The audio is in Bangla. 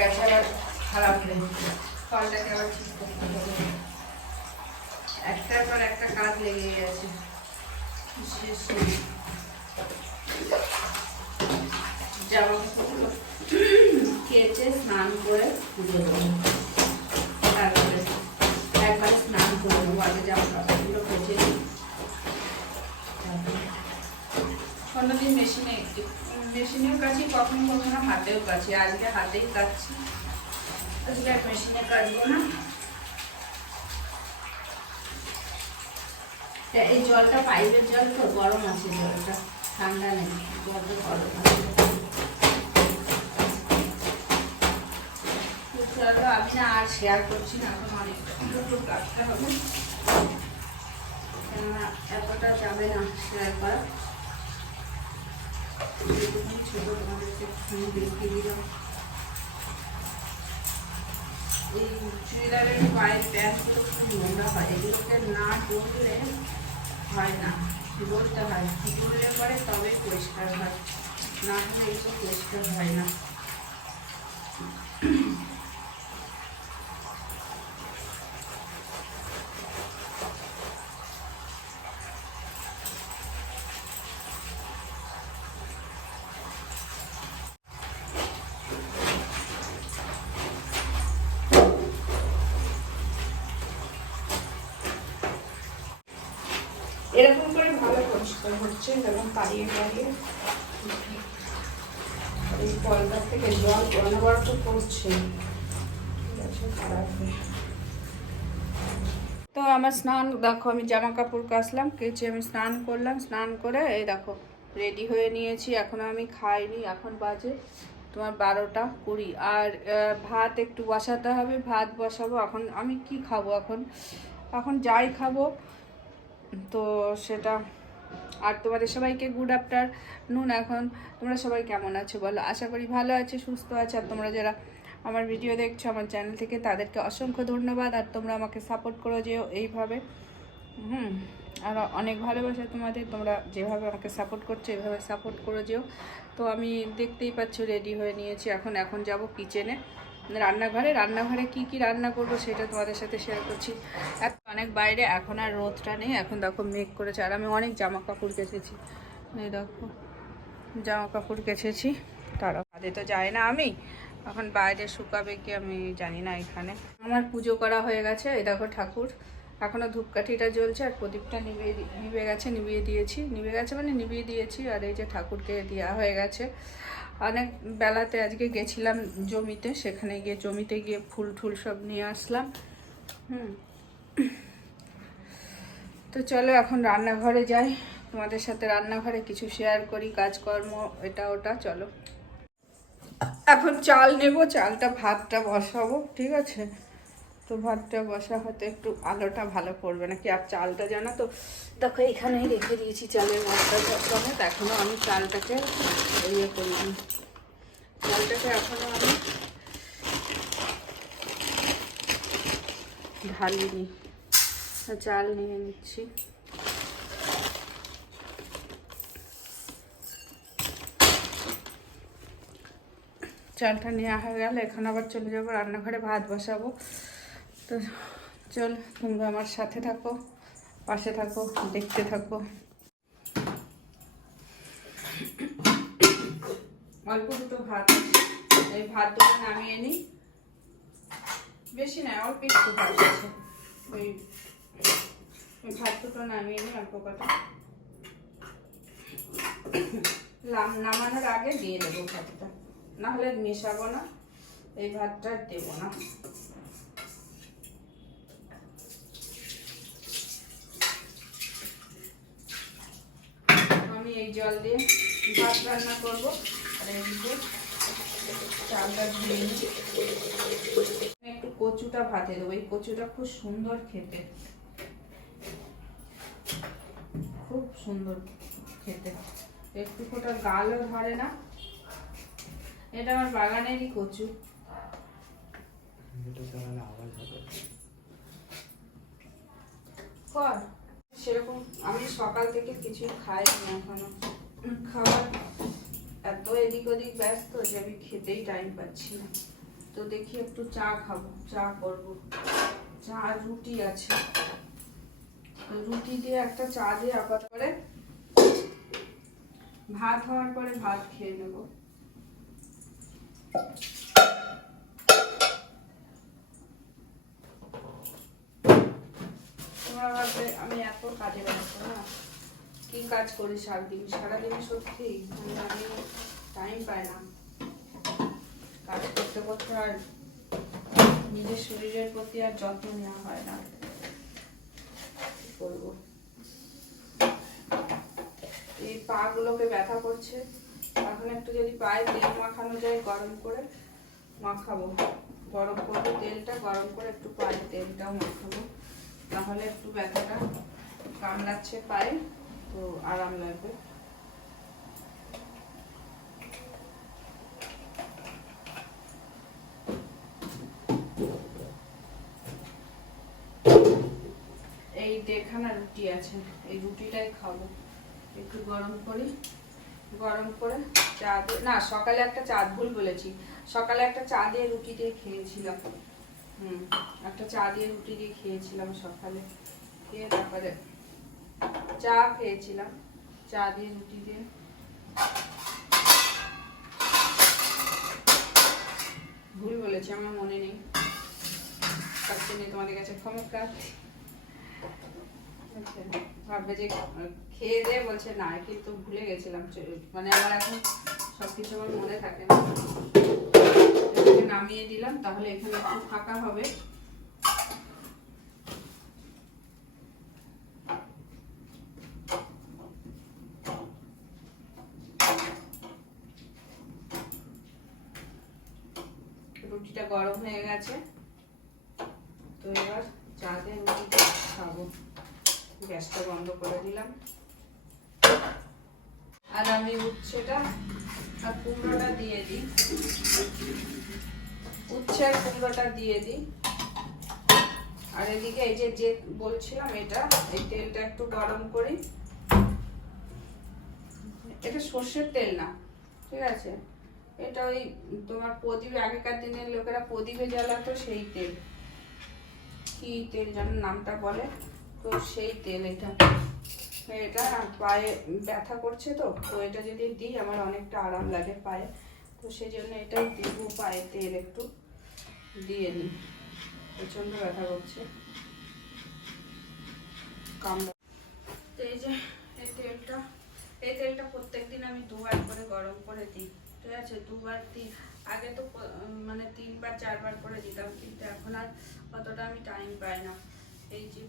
গেছে কলটাকে আবার ঠিক করতে একটা লেগে গেছে। জামা কাপড়গুলো কেচে স্নান করে, পুজো দেবো। মেশিনেও কাছি কখনো কখনো হাতেও কাছি আজকে হাতেই কাচ্ছি আজকে আর মেশিনে কাচবো না। এই জলটা পাইপের জল তো, গরম আছে জলটা। ঠান্ডা নেই জলটা গরম আছে। আমি না আর শেয়ার করছি না, এখন দুটো কাটতে হবে। কেননা এতটা যাবে না শেয়ার করা এই চুড়িদারের পায়ের প্যান্টগুলো খুব নোংরা হয় এগুলোকে না ডললে হয় না ডলতে হয় ডললে পরে তবে পরিষ্কার হয় না হলে এগুলো পরিষ্কার হয় না এরকম করে ভালো পরিষ্কার হচ্ছে এবং পাড়িয়ে পাড়িয়ে। এই থেকে জল পড়ছে। তো আমার স্নান, দেখো আমি জামা কাপড় কাচলাম, কেচে আমি স্নান করলাম, স্নান করে এই দেখো রেডি হয়ে নিয়েছি। এখনও আমি খাইনি, এখন বাজে তোমার বারোটা কুড়ি। আর ভাত একটু বসাতে হবে, ভাত বসাবো। এখন আমি কি খাব এখন? এখন যাই খাব। তো সেটা, আর তোমাদের সবাইকে গুড আফটার নুন এখন। তোমরা সবাই কেমন আছো বলো? আশা করি ভালো আছে, সুস্থ আছে। আর তোমরা যারা আমার ভিডিও দেখছ আমার চ্যানেল থেকে, তাদেরকে অসংখ্য ধন্যবাদ। আর তোমরা আমাকে সাপোর্ট করো যেও এইভাবে। হুম, আর অনেক ভালোবাসা তোমাদের। তোমরা যেভাবে আমাকে সাপোর্ট করছ, এভাবে সাপোর্ট করে যেও। তো আমি দেখতেই পাচ্ছ রেডি হয়ে নিয়েছি। এখন এখন যাব কিচেনে রান্নাঘরে রান্নাঘরে কি কি রান্না করব সেটা তোমাদের সাথে শেয়ার করছি। অনেক বাইরে, এখন আর রোদটা নেই, এখন দেখো মেঘ করেছে। আর আমি অনেক জামা কাপড় কেচেছি। এই দেখো জামা কাপড় কেচেছি। তারা কাঁধে তো যায় না আমি। এখন বাইরে শুকাবে কি আমি জানি না এখানে। আমার পুজো করা হয়ে গেছে, এই দেখো ঠাকুর। এখনও ধূপকাঠিটা জ্বলছে আর প্রদীপটা নিভিয়ে দি- নিভে গেছে, নিভিয়ে দিয়েছি। নিভে গেছে মানে নিভিয়ে দিয়েছি। আর এই যে ঠাকুরকে দেওয়া হয়ে গেছে। অনেক বেলাতে আজকে গেছিলাম জমিতে, সেখানে গিয়ে জমিতে গিয়ে ফুল ঠুল সব নিয়ে আসলাম। হুম। তো চলো এখন রান্নাঘরে যাই। তোমাদের সাথে রান্নাঘরে কিছু শেয়ার করি, কাজকর্ম, এটা ওটা, চলো। এখন চাল নেব, চালটা ভাতটা বসাবো, ঠিক আছে? তো ভাতটা বসা হয়তো একটু আলোটা ভালো পড়বে নাকি? আর চালটা জানো তো, দেখো এখানেই রেখে দিয়েছি চালের ভাতটা সমেত এখনও আমি চালটাকে ইয়ে করিনি চালটাকে এখনও আমি ঢালিনি, চাল নিয়ে নিচ্ছি। চালটা নেওয়া হয়ে গেল এখন আবার চলে যাব, রান্নাঘরে ভাত বসাবো। তো চল, তোমরা আমার সাথে থাকো, পাশে থাকো, দেখতে থাকো। অল্প দুটো ভাত। এই ভাত দুটো নামিয়ে নিই। বেশি না অল্প একটু ভাত আছে। ওই ভাত দুটো নামিয়ে নিই অল্প লাম নামানোর আগে দিয়ে দেবো ভাতটা। নাহলে মেশাবো না, এই ভাতটা দেবো না। আমি এই জল দিয়ে ভাত রান্না করব। আর এদিকে চালটা ধুয়ে একটু কচুটা ভাতে দেবো। এই কচুটা খুব সুন্দর খেতে। খুব সুন্দর খেতে। একটু ফোটা গালও ধরে না। এটা আমার বাগানেরই কচু। কর। সেরকম আমি সকাল থেকে কিছুই খাইনি এখনও। উম, খাবার এত এদিক ওদিক ব্যস্ত যে আমি খেতেই টাইম পাচ্ছি না। তো দেখি একটু চা খাব চা করব। চা রুটি আছে। রুটি দিয়ে একটা চা দিয়ে আবার করে ভাত হওয়ার পরে ভাত খেয়ে নেব। ভাববে আমি এত কাজে ব্যস্ত না। কি কাজ করি সারাদিন? সারাদিন সত্যি মানে আমি টাইম পাই না। কাজ করতে করতে আর নিজের শরীরের প্রতি আর যত্ন নেওয়া হয় না। কি করব? এই পা গুলোকে ব্যথা করছে। এখন একটু যদি পায়ে তেল মাখানো যায় গরম করে, মাখাবো। গরম করব তেলটা, গরম করে একটু পায়ে তেলটাও মাখাবো। তাহলে একটু ব্যথাটা কামড়াচ্ছে পায়ে, তো আরাম লাগবে। এই দেখানা রুটি আছে, এই রুটিটাই খাব। একটু গরম করি, গরম করে চা না, সকালে একটা চা ভুল বলেছি। সকালে একটা চা দিয়ে রুটি দিয়ে খেয়েছিলাম। হুম একটা চা দিয়ে রুটি দিয়ে খেয়েছিলাম সকালে। খেয়ে তারপরে চা খেয়েছিলাম চা দিয়ে রুটি দিয়ে। ভুল বলেছি আমার মনে নেই। তার জন্য তোমাদের কাছে ক্ষমা আচ্ছা, ভাববে যে খেয়ে দিয়ে বলছে না কিন্তু ভুলে গেছিলাম মানে আমার এখন সবকিছু আমার মনে থাকে না। নামিয়ে দিলাম, তাহলে এখানে একটু ফাঁকা হবে। রুটিটা গরম হয়ে গেছে। তো এবার চা দিয়ে রুটিটা খাব। গ্যাসটা বন্ধ করে দিলাম। আর আমি উচ্ছেটা আর কুমড়োটা দিয়ে দিই। উচ্ছে আর কুমড়োটা দিয়ে দিই। আর এদিকে এই যে যে বলছিলাম এটা, এই তেলটা একটু গরম করি। এটা সর্ষের তেল না, ঠিক আছে? এটা ওই তোমার প্রদীপে, আগেকার দিনের লোকেরা প্রদীপে জ্বালাতো সেই তেল। কি তেল যেন নামটা বলে? তো সেই তেল এটা। এটা পায়ে ব্যথা করছে তো তো এটা যদি দিই, আমার অনেকটা আরাম লাগে পায়ে। তো সেই জন্য এটাই দেবো পায়ে তেল একটু। দিয়ে নিই প্রচণ্ড ব্যথা করছে। কামড়া। তো এই যে, এই তেলটা এই তেলটা প্রত্যেক দিন আমি দুবার করে গরম করে দিই, ঠিক আছে? দুবার দিই আগে তো মানে তিনবার, চারবার করে দিতাম, কিন্তু এখন আর অতটা আমি টাইম পাই না। এই যে